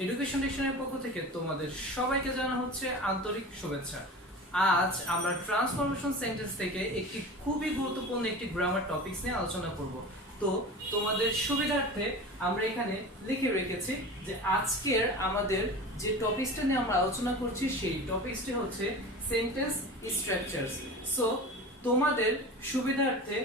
Education ডিকশনারির পক্ষ থেকে তোমাদের সবাইকে জানানো হচ্ছে আন্তরিক শুভেচ্ছা। আজ আমরা ট্রান্সফরমেশন সেন্টেন্স থেকে একটি খুবই গুরুত্বপূর্ণ একটি গ্রামার টপিকস নিয়ে আলোচনা করব। তো তোমাদের সুবিধার্থে আমরা এখানে লিখে রেখেছি যে আজকের আমাদের যে টপিকসটা নিয়ে আমরা আলোচনা করছি সেই টপিকসটি হচ্ছে সেন্টেন্স স্ট্রাকচারস। সো তোমাদের সুবিধার্থে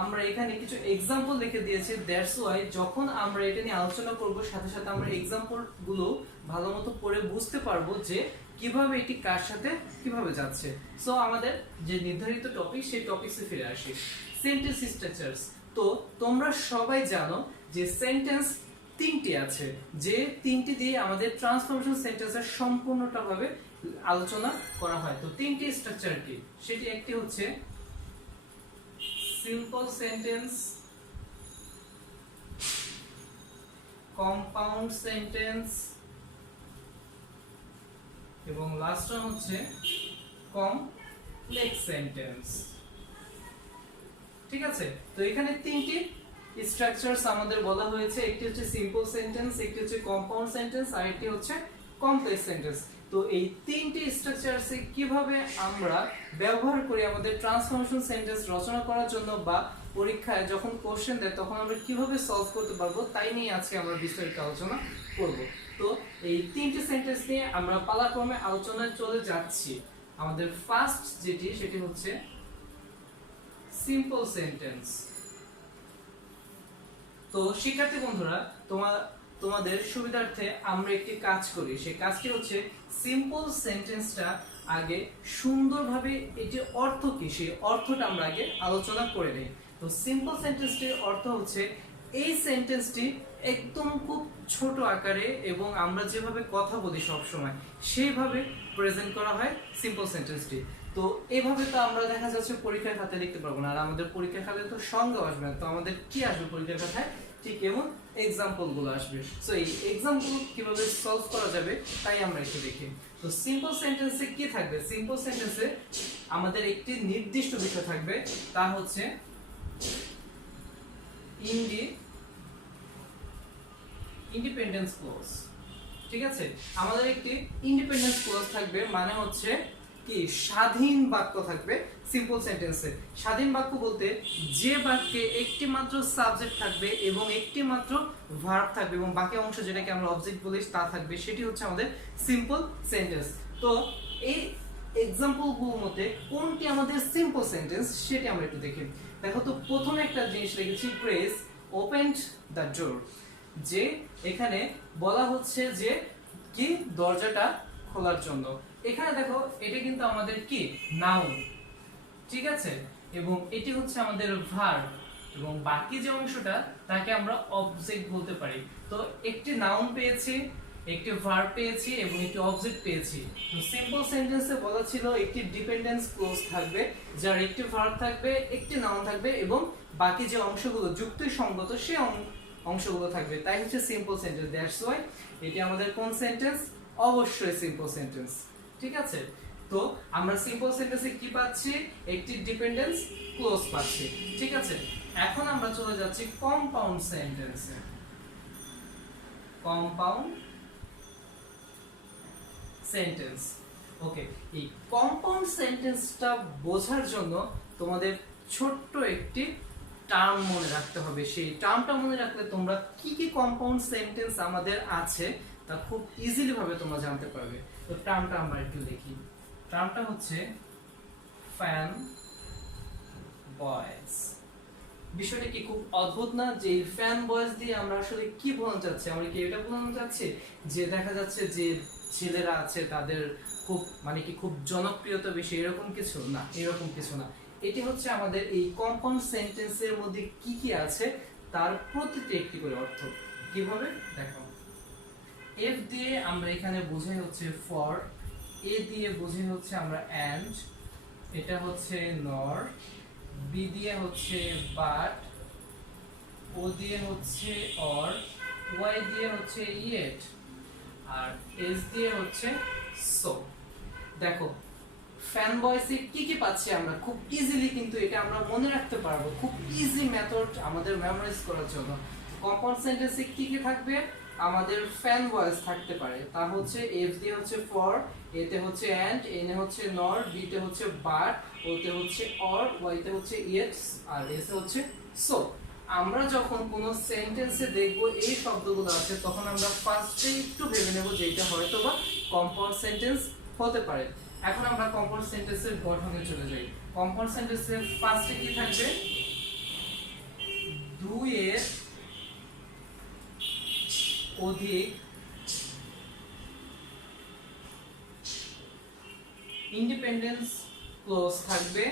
আমরা এখানে কিছু এক্সাম্পল লিখে দিয়েছি। দ্যাটস ওয়াই যখন আমরা এটা নিয়ে আলোচনা করব সাথে সাথে আমরা এক্সাম্পল গুলো ভালোমতো পড়ে বুঝতে পারবো যে কিভাবে এটি কার সাথে কিভাবে যাচ্ছে। সো আমাদের যে নির্ধারিত টপিক সেই টপিকসে ফিরে আসি, সেন্টেন্স স্ট্রাকচারস। তো তোমরা সবাই জানো যে সেন্টেন্স তিনটি আছে, যে তিনটি দিয়ে আমাদের ট্রান্সফরমেশন সেন্টেন্সের সম্পূর্ণটাভাবে আলোচনা করা হয়। তো তিনটি স্ট্রাকচার কি, সেটি একটি হচ্ছে সিম্পল সেন্টেন্স, কম্পাউন্ড সেন্টেন্স এবং লাস্ট ওয়ান হচ্ছে কমপ্লেক্স সেন্টেন্স। ঠিক আছে, তো এখানে তিনটি স্ট্রাকচারস আমাদের বলা হয়েছে, একটি হচ্ছে সিম্পল সেন্টেন্স, একটি হচ্ছে কম্পাউন্ড সেন্টেন্স আর একটি হচ্ছে কমপ্লেক্স সেন্টেন্স। তো এই তিনটি স্ট্রাকচারসে কিভাবে আমরা ব্যবহার করি আমাদের ট্রান্সফরমেশন সেন্টেন্স রচনা করার জন্য বা পরীক্ষায় যখন কোশ্চেন দেয় তখন আমরা কিভাবে সলভ করতে পারবো তাই নিয়ে আজকে আমরা বিস্তারিত আলোচনা করব। তো এই তিনটি সেন্টেন্স নিয়ে আমরা পালাক্রমে আলোচনায় চলে যাচ্ছি। আমাদের ফার্স্ট যেটি সেটি হচ্ছে সিম্পল সেন্টেন্স। তো শিক্ষার্থী বন্ধুরা, তোমাদের সুবিধার্থে আমরা একটি কাজ করি, সেই কাজটি হচ্ছে সিম্পল সেন্টেন্সটা আগে সুন্দরভাবে এটি অর্থ কি সেই অর্থটা আমরা আগে আলোচনা করে নিই। তো সিম্পল সেন্টেন্সটির অর্থ হচ্ছে এই সেন্টেন্সটি একদম খুব ছোট আকারে এবং আমরা যেভাবে কথা বলি সব সময় সেইভাবে প্রেজেন্ট করা হয় সিম্পল সেন্টেন্সটি। তো এইভাবে তো আমরা দেখা যাচ্ছে পরীক্ষার খাতায় লিখতে পারবো না, আর আমাদের পরীক্ষার খাতায় তো সংজ্ঞা আসবে না, তো আমাদের কি আসবে পরীক্ষার খাতায়, ঠিক এমন এক্সাম্পল গুলো আসবে। সো এই এক্সাম্পল কিভাবে সলভ করা যাবে তাই আমরা একটু দেখি। তো সিম্পল সেন্টেন্সে কি থাকবে, সিম্পল সেন্টেন্সে আমাদের একটি নির্দিষ্ট বিষয় থাকবে, তা হচ্ছে ইন্ডিপেন্ডেন্স ক্লজ। ঠিক আছে, আমাদের একটি ইন্ডিপেন্ডেন্স ক্লজ থাকবে, মানে হচ্ছে কি স্বাধীন বাক্য থাকবে সিম্পল সেন্টেন্সে। স্বাধীন বাক্য বলতে যে বাক্যে একটি মাত্র সাবজেক্ট থাকবে এবং একটি মাত্র ভার্ব থাকবে এবং বাকি অংশ যেটাকে আমরা অবজেক্ট বলি তা থাকবে, সেটি হচ্ছে আমাদের সিম্পল সেন্টেন্স। তো এই এক্সাম্পল গুলোর মধ্যে কোনটি আমাদের সিম্পল সেন্টেন্স সেটি আমরা একটু দেখি। দেখো তো প্রথমে একটা জিনিস লিখেছি, গ্রেস ওপেনড দ্য ডোর। যে এখানে বলা হচ্ছে যে কি দরজাটা খোলার জন্য। এখানে দেখো এটা কিন্তু আমাদের কি নাউন, ঠিক আছে, এবং এটি হচ্ছে আমাদের ভার্ব এবং বাকি যে অংশটা তাকে আমরা অবজেক্ট বলতে পারি। তো একটি নাউন পেয়েছি, একটি ভার্ব পেয়েছি এবং একটি অবজেক্ট পেয়েছি। তো সিম্পল সেন্টেন্সে বলা ছিল একটি ডিপেন্ডেন্স ক্লজ থাকবে যার একটি ভার্ব থাকবে, একটি নাউন থাকবে এবং বাকি যে অংশগুলো যুক্তিসঙ্গত সেই অংশগুলো থাকবে, তাই হচ্ছে সিম্পল সেন্টেন্স। দ্যাটস ওয়াই এটি আমাদের কোন সেন্টেন্স, অবশ্যই সিম্পল সেন্টেন্স। ঠিক আছে, তো আমরা সিম্পল সেন্টেন্সে কি পাচ্ছি, একটি ডিপেন্ডেন্স ক্লজ পাচ্ছি। ঠিক আছে, এখন আমরা চলে যাচ্ছি কম্পাউন্ড সেন্টেন্সে। Compound sentence. ওকে, এই কম্পাউন্ড সেন্টেন্সটা বোঝার জন্য তোমাদের ছোট্ট একটি টার্ম মনে রাখতে হবে। সেই টার্মটা মনে রাখলে তোমরা কি কি কম্পাউন্ড সেন্টেন্স আমাদের আছে তা খুব ইজিলি ভাবে তোমরা জানতে পারবে। তো টার্মটা আমরা একটু দেখি। টার্মটা হচ্ছে ফ্যান বয়েজ। বিষয়টা কি খুব অদ্ভুত না, যে ফ্যান বয়েজ দিয়ে আমরা আসলে কি বোঝাতে চাচ্ছি? আমরা কি এটা বোঝাতে চাচ্ছি যে দেখা যাচ্ছে যে ছেলেরা আছে তাদের খুব মানে কি খুব জনপ্রিয়তা বেশি, এরকম কিছু না, এরকম কিছু না। এটি হচ্ছে আমাদের এই কম্পাউন্ড সেন্টেন্সের মধ্যে কি কি আছে তার প্রতিটি একটি করে অর্থ। কিভাবে দেখো, এফ দিয়ে আমরা এখানে বোঝাই হচ্ছে ফর, এ দিয়ে বোঝাই হচ্ছে আমরা অ্যান্ড, এটা হচ্ছে নর, বি দিয়ে হচ্ছে বাট, ও দিয়ে হচ্ছে অর, ওয়াই দিয়ে হচ্ছে ইয়েট আর এস দিয়ে হচ্ছে সো। দেখো ফ্যান বয়েসে কি কি পাচ্ছি আমরা খুব ইজিলি, কিন্তু এটা আমরা মনে রাখতে পারবো, খুব ইজি মেথড আমাদের মেমোরাইজ করার জন্য। কম্পাউন্ড সেন্টেন্সে কি কি থাকবে, আমাদের ফ্যান ভয়েস থাকতে পারে, তা হচ্ছে এফ দিয়ে হচ্ছে ফর, এতে হচ্ছে অ্যান্ড, এনে হচ্ছে নর, বিতে হচ্ছে বাট, ওতে হচ্ছে অর, ওয়াইতে হচ্ছে ইয়েস, আর এসে হচ্ছে সো। আমরা যখন কোনো সেন্টেন্সে দেখব এই শব্দগুলো আছে, তখন আমরা ফার্স্টে একটু ভেবে নেব যে এটা হয়তো বা কম্পাউন্ড সেন্টেন্স হতে পারে। এখন আমরা কম্পাউন্ড সেন্টেন্সের গঠনে চলে যাই। কম্পাউন্ড সেন্টেন্সের ফার্স্টে কি থাকবে? দুইয়ের অধিক ইন্ডিপেন্ডেন্স ক্লজ থাকবে,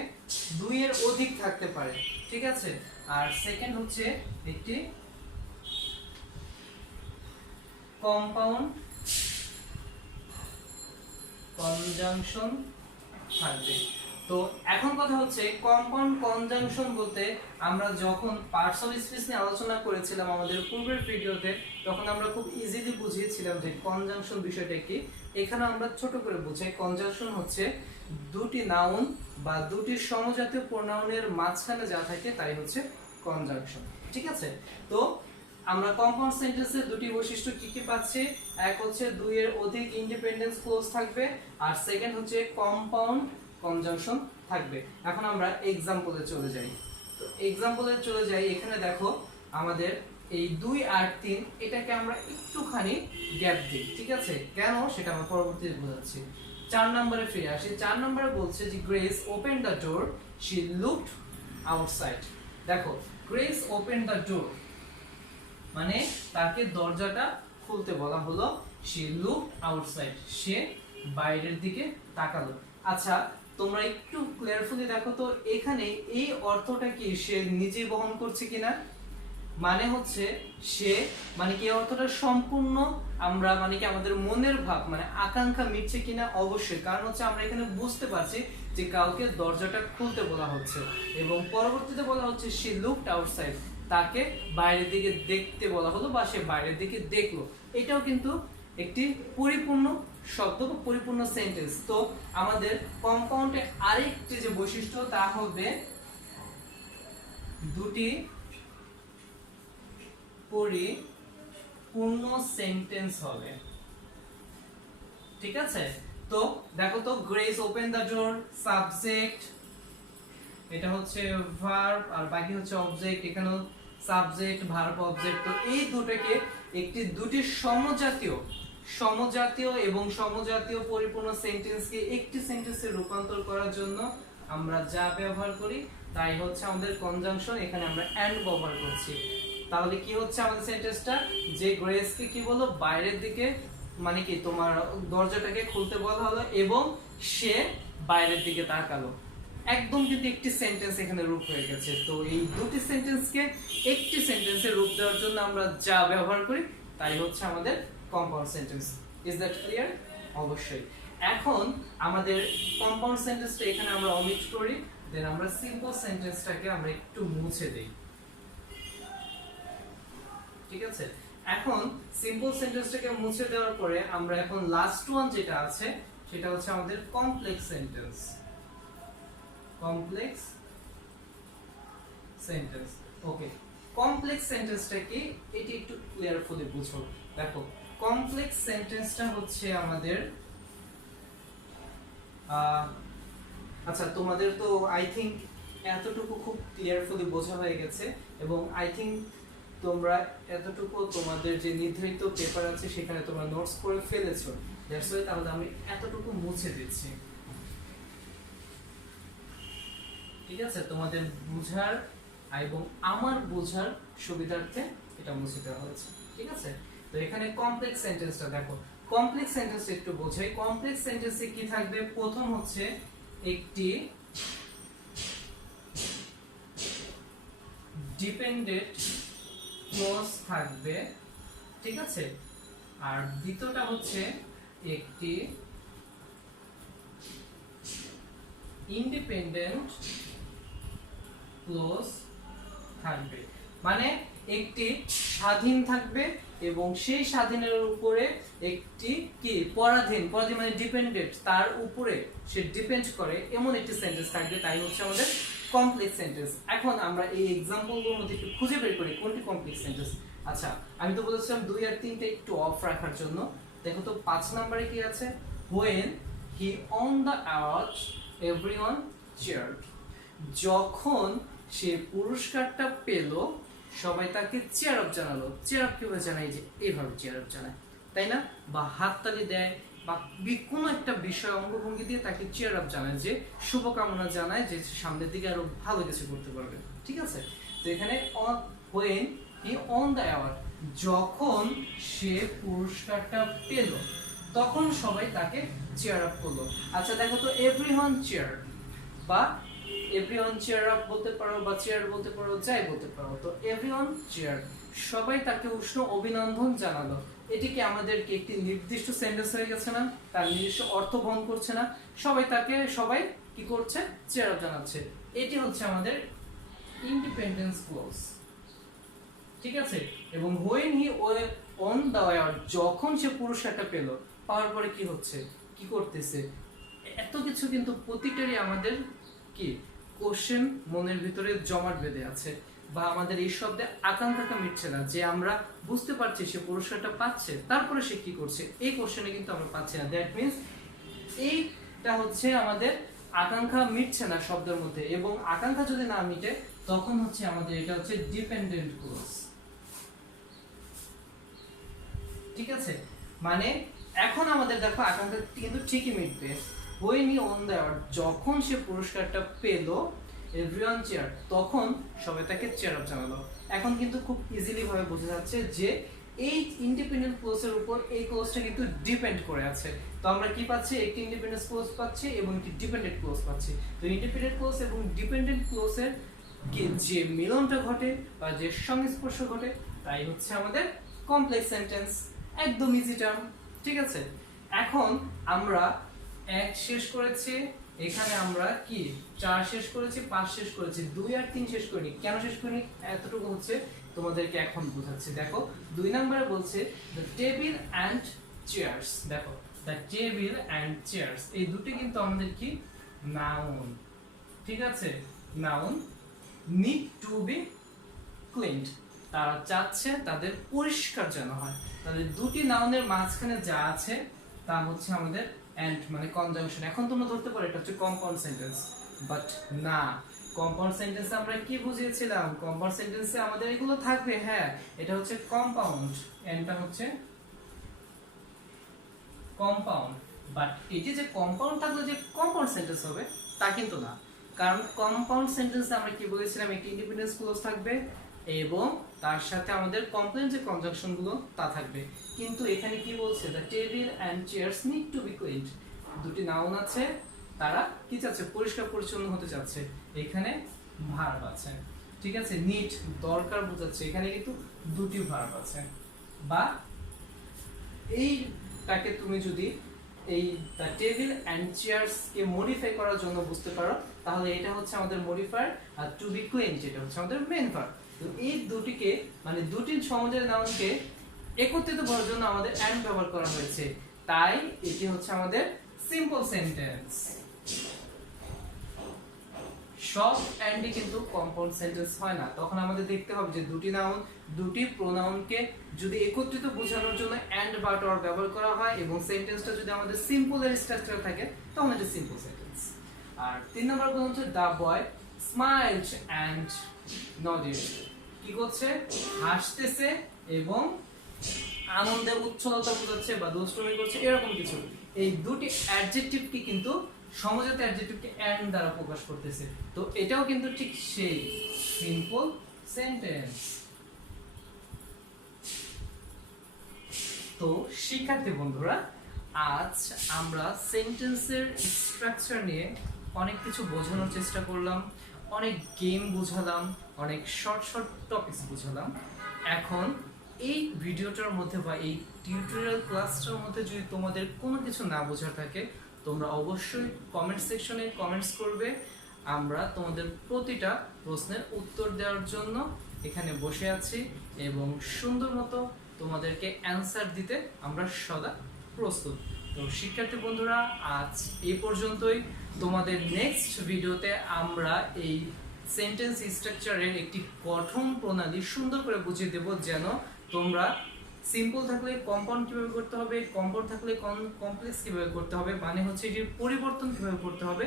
দুইয়ের অধিক থাকতে পারে, ঠিক আছে। আর সেকেন্ড হচ্ছে একটি কম্পাউন্ড কনজাংশন থাকবে। তো এখন কথা হচ্ছে কম্পাউন্ড কনজাংশন বলতে আমরা যখন পার্টস অফ স্পিচ নিয়ে আলোচনা করেছিলাম আমাদের পূর্বের ভিডিওতে, তখন আমরা খুব ইজিলি বুঝিয়েছিলাম যে কনজাংশন বিষয়টা কি। এখানে আমরা ছোট করে বুঝাই, কনজাংশন হচ্ছে দুটি নাউন বা দুটি সমজাতীয় প্রোনাউনের মাঝখানে যা থাকে তাই হচ্ছে কনজাংশন, ঠিক আছে। তো আমরা কম্পাউন্ড সেন্টেন্সের দুটি বৈশিষ্ট্য কি কি পাচ্ছি? এক হচ্ছে দুইয়ের অধিক ইন্ডিপেন্ডেন্স ক্লজ থাকবে, আর সেকেন্ড হচ্ছে কম্পাউন্ড কনজাংশন থাকবে। এখন আমরা এক্সাম্পলে চলে যাই। তো এক্সাম্পলে চলে যাই, এখানে দেখো আমাদের এই 2 আর 3 এটাকে আমরা একটুখানি গ্যাপ দিই, ঠিক আছে। কেন সেটা আমরা পরবর্তীতে বোঝাচ্ছি। 4 নম্বরে ফিরে আসি। 4 নম্বরে বলছে যে grace open the door, she looked outside. দেখো গ্রেস ওপেন দ্য ডোর মানে তাকে দরজাটা খুলতে বলা হলো, শি লুকড আউটসাইড, সে বাইরের দিকে তাকালো। আচ্ছা তোমরা একটু ক্লিয়ারফুলি দেখো তো এখানে এই অর্থটা কি সে নিজে বহন করছে কিনা? মানে হচ্ছে সে মানে কি অর্থটা সম্পূর্ণ আমরা মানে কি আমাদের মনের ভাব মানে আকাঙ্ক্ষা মিটছে কিনা? অবশ্যই, কারণ হচ্ছে আমরা এখানে বুঝতে পারছি যে কাউকে দরজাটা খুলতে বলা হচ্ছে, এবং পরবর্তীতে বলা হচ্ছে শি লুকড আউটসাইড, তাকে বাইরের দিকে দেখতে বলা হলো বা সে বাইরের দিকে দেখলো। এটাও কিন্তু একটি পরিপূর্ণ শব্দ বা পরিপূর্ণ সেন্টেন্স। তো আমাদের কম্পাউন্ডে আরেকটি যে বৈশিষ্ট্য তা হবে দুটি পরিপূর্ণ সেন্টেন্স হবে, ঠিক আছে। তো দেখো তো grace open the door, subject এটা হচ্ছে ভার্ব আর বাকি হচ্ছে অবজেক্ট, এখানেও সাবজেক্ট ভার্ব অবজেক্ট। তো এই দুটোকে দুটি সমজাতীয় এবং সমজাতীয় পরিপূর্ণ সেন্টেন্সকে একটি সেন্টেন্সে রূপান্তর করার জন্য আমরা যা ব্যবহার করি তাই হচ্ছে আমাদের কনজাংশন। এখানে আমরা এন্ড ব্যবহার করছি। তাহলে কি হচ্ছে আমাদের সেন্টেন্সটা, যে গ্রেসকে কি বলো বাইরের দিকে মানে কি তোমার দরজাটাকে খুলতে বলা হলো এবং সে বাইরের দিকে তাকালো, একদম কিন্তু একটি সেন্টেন্স এখানে রূপ হয়ে গেছে। তো এই দুটি সেন্টেন্সকে একটি সেন্টেন্সে রূপ দেওয়ার জন্য আমরা যা ব্যবহার করি তাই হচ্ছে আমাদের compound sentence. Is that clear? অবশ্যই। এখন আমাদের কম্পাউন্ড সেন্টেন্সটা এখানে আমরা অমিট করি, দেন আমরা সিম্পল সেন্টেন্সটাকে আমরা একটু মুছে দেই, ঠিক আছে। এখন সিম্পল সেন্টেন্সটাকে মুছে দেওয়ার পরে আমরা এখন লাস্ট ওয়ান যেটা আছে সেটা হচ্ছে আমাদের কমপ্লেক্স সেন্টেন্স। কমপ্লেক্স সেন্টেন্স, ওকে। কমপ্লেক্স সেন্টেন্সটা কি এটি একটু ক্লিয়ারফুলি বুঝো। দেখো কমপ্লেক্স সেন্টেন্সটা হচ্ছে আমাদের আচ্ছা তোমাদের তো আই থিংক এতটুকু খুব ক্লিয়ারফুলি বোঝা হয়ে গেছে, এবং আই থিংক তোমরা এতটুকু তোমাদের যে নির্ধারিত পেপার আছে সেখানে তোমরা নোটস করে ফেলেছো। দ্যাটস ওয়াই তাহলে আমি এতটুকু মুছে দিচ্ছি, ঠিক আছে। তোমাদের বুঝার এবং আমার বোঝার সুবিধার্থে এটা মুছে দেওয়া হয়েছে, ঠিক আছে। তো এখানে কমপ্লেক্স সেন্টেন্সটা দেখো, কমপ্লেক্স সেন্টেন্স একটু বোঝাই। কমপ্লেক্স সেন্টেন্সে কি থাকবে? প্রথম হচ্ছে একটি ডিপেন্ডেন্ট ক্লজ থাকবে, ঠিক আছে। আর দ্বিতীয়টা হচ্ছে একটি ইন্ডিপেন্ডেন্ট ক্লজ থাকবে, মানে একটি স্বাধীন থাকবে এবং সেই স্বাধীনের উপরে একটি কি পরাধীন মানে ডিপেন্ডেন্ট, তার উপরে সে ডিপেন্ড করে এমন একটি সেন্টেন্স থাকবে, তাই হচ্ছে আমাদের কমপ্লেক্স সেন্টেন্স। এখন আমরা এই এক্সাম্পলগুলোর মধ্যে একটু খুঁজে বের করি কোনটি কমপ্লেক্স সেন্টেন্স। আচ্ছা, আমি তো বলেছিলাম 2 আর 3টা একটু অফ রাখার জন্য। দেখো তো 5 নম্বরে কি আছে, when he won the award everyone cheered। যখন সে পুরস্কারটা পেল সবাই তাকে চেয়ার আপ জানালো। চেয়ার আপ কিভাবে জানাই, যে এইভাবে চেয়ার আপ জানায়, তাই না? বা হাততালি দেয়, বা কোনো একটা বিষয় অঙ্গভঙ্গি দিয়ে তাকে চেয়ার আপ জানায়, যে শুভকামনা জানায় যে সামনের দিকে আরো ভালো কিছু করতে পারবে। ঠিক আছে, তো এখানে when he won the award, যখন সে পুরস্কারটা পেল তখন সবাই তাকে চেয়ার আপ করলো। আচ্ছা দেখো তো, এভরিওয়ান চেয়ার বা এভরিওয়ান চেয়ার আপ বলতে পারো, বা চেয়ার বলতে পারো, যাই বলতে পারো। তো এভরিওয়ান চেয়ার, সবাই তাকে উষ্ণ অভিনন্দন জানালো। এটি কি আমাদেরকে একটি নির্দিষ্ট সেন্টেন্স হয়ে গেছে না? তার নিজস্ব অর্থ বহন করছে না? সবাই কি করছে, চেয়ার আপ জানাচ্ছে। এটি হচ্ছে আমাদের ইন্ডিপেন্ডেন্স ক্লজ। ঠিক আছে, এবং when he won the award, যখন সে পুরস্কারটা পেল, পাওয়ার পরে কি হচ্ছে, কি করতেছে, এত কিছু কিন্তু প্রতিটারই আমাদের কি কোশ্চেন মনের ভিতরে জমাট বেঁধে আছে, বা আমাদের এই শব্দে আকাঙ্ক্ষাটা মিটছে না, যে আমরা বুঝতে পারছি সে পুরস্কারটা পাচ্ছে, তারপরে সে কি করছে, এই কোশ্চেনে কিন্তু আমরা পাচ্ছি না। দ্যাট মিন্স এইটা হচ্ছে আমাদের আকাঙ্ক্ষা মিটছে না শব্দের মধ্যে, এবং আকাঙ্ক্ষা যদি না মিটে তখন হচ্ছে আমাদের এটা হচ্ছে ডিপেন্ডেন্ট ক্লজ। ঠিক আছে, মানে এখন আমাদের দেখো আকাঙ্ক্ষা কিন্তু ঠিকই মিটবে। when he won the award, যখন সে পুরস্কারটা পেল, এভরিওয়ান চেয়ার, তখন সবাই তাকে চেয়ার আপ জানালো। এখন কিন্তু খুব ইজিলি ভাবে বোঝা যাচ্ছে যে এই ইন্ডিপেন্ডেন্ট ক্লজের উপর এই ক্লজটা কিন্তু ডিপেন্ড করে আছে। তো আমরা কি পাচ্ছি, একটি ইন্ডিপেন্ডেন্ট ক্লজ পাচ্ছি এবং একটি ডিপেন্ডেন্ট ক্লজ পাচ্ছি। তো ইন্ডিপেন্ডেন্ট ক্লজ এবং ডিপেন্ডেন্ট ক্লজের যে মিলনটা ঘটে বা যে সংস্পর্শ ঘটে, তাই হচ্ছে আমাদের কমপ্লেক্স সেন্টেন্স। একদম ইজি টার্ম। ঠিক আছে, এখন আমরা 1 শেষ করেছি, এখানে আমরা কি 4 শেষ করেছি, 5 শেষ করেছি, 2 আর 3 শেষ করিনি। কেন শেষ করিনি, এতটুকু হচ্ছে তোমাদেরকে এখন বোঝাচ্ছি। দেখো 2 নম্বরে বলছে দ্য টেবিল অ্যান্ড চেয়ার্স। দেখো দ্য টেবিল অ্যান্ড চেয়ার্স, এই দুটি কিন্তু আমাদের কি নাউন। ঠিক আছে, noun, need to be cleaned, তারা চাচ্ছে তাদের পরিষ্কার যেন হয়। তাদের দুটি নাউনের মাঝখানে যা আছে তা হচ্ছে আমাদের এন্ড, মানে কনজাংশন। এখন তোমরা ধরতে পারো এটা হচ্ছে কম্পাউন্ড সেন্টেন্স, বাট না। কম্পাউন্ড সেন্টেন্সে আমরা কি বুঝিয়েছিলাম, কম্পাউন্ড সেন্টেন্সে আমাদের এগুলো থাকবে। হ্যাঁ, এটা হচ্ছে কম্পাউন্ড, এন্ডটা হচ্ছে কম্পাউন্ড, বাট এটি যে কম্পাউন্ড থাকলে যে কম্পাউন্ড সেন্টেন্স হবে তা কিন্তু না। কারণ কম্পাউন্ড সেন্টেন্সে আমরা কি বলেছিলাম, একটি ইন্ডিপেন্ডেন্স ক্লজ থাকবে এবং তার সাথে আমাদের কমপ্লেন্ট যে কনজাংশন গুলো তা থাকবে। কিন্তু এখানে কি বলছে, the table and chairs need to be cleaned, দুটি নাউন আছে, তারা কি চাচ্ছে, পরিষ্কার পরিচ্ছন্ন হতে চাচ্ছে। এখানে ভার্ব আছে। ঠিক আছে, নিড দরকার বোঝাচ্ছে, এখানে কিন্তু দুটি ভার্ব আছে। বা এইটাকে তুমি যদি এই দ্য টেবিল এন্ড চেয়ার্স কে মডিফাই করার জন্য বুঝতে পারো, তাহলে এটা হচ্ছে আমাদের মডিফায়ার, আর টু বি ক্লিন যেটা হচ্ছে আমাদের মেইন ভার্ব। তো এই দুটিকে, মানে দুটি সমাজের নাউনকে একত্রিত করার জন্য আমাদের এন্ড ব্যবহার করা হয়েছে, তাই এটি হচ্ছে আমাদের সিম্পল সেন্টেন্স। সব এন্ডই কিন্তু কম্পাউন্ড সেন্টেন্স হয় না। তখন আমাদের দেখতে হবে যে দুটি নাউন, দুটি প্রোনাউনকে যদি একত্রিত বোঝানোর জন্য এন্ড বাট অর ব্যবহার করা হয় এবং সেন্টেন্সটা যদি আমাদের সিম্পল এর স্ট্রাকচার থাকে, তখন এটা সিম্পল সেন্টেন্স। আর 3 নম্বর কথা হচ্ছে দ্য বয় স্মাইলড এন্ড নডেড, কি করছে, হাসতেছে এবং আনন্দে উচ্ছলতা বোঝাচ্ছে বা দুষ্টুমি করছে, এরকম কিছু। এই দুটি অ্যাডজেক্টিভকে কিন্তু সমজাত অ্যাডজেক্টিভকে এন্ড দ্বারা প্রকাশ করতেছে। তো এটাও কিন্তু ঠিক সেই সিম্পল সেন্টেন্স। তো শিক্ষার্থী বন্ধুরা, আজ আমরা সেন্টেন্সের স্ট্রাকচার নিয়ে অনেক কিছু বোঝানোর চেষ্টা করলাম, অনেক গেম বুঝালাম, অনেক শর্ট শর্ট টপিকস বুঝালাম। এখন এই ভিডিওটার মধ্যে বা এই টিউটোরিয়াল ক্লাসটার মধ্যে যদি তোমাদের কোনো কিছু না বোঝা থাকে, তোমরা অবশ্যই কমেন্ট সেকশনে কমেন্টস করবে। আমরা তোমাদের প্রতিটা প্রশ্নের উত্তর দেওয়ার জন্য এখানে বসে আছি এবং সুন্দর মতো তোমাদেরকে অ্যান্সার দিতে আমরা সদা প্রস্তুত। তো শিক্ষার্থী বন্ধুরা, আজ এই পর্যন্তই। তোমাদের নেক্সট ভিডিওতে আমরা এই সেন্টেন্স স্ট্রাকচারের একটি গঠন প্রণালী সুন্দর করে বুঝিয়ে দেব, যেন তোমরা সিম্পল থাকলে কম্পাউন্ড কিভাবে করতে হবে, কম্পাউন্ড থাকলে কমপ্লেক্স কিভাবে করতে হবে, মানে হচ্ছে যে পরিবর্তন কিভাবে করতে হবে,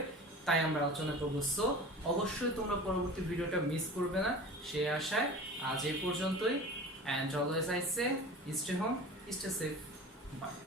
তাই আমরা আলোচনা করব। সো অবশ্যই তোমরা পরবর্তী ভিডিওটা মিস করবে না, সে আশায় আজ এই পর্যন্তই। And always I say stay home, stay safe, by.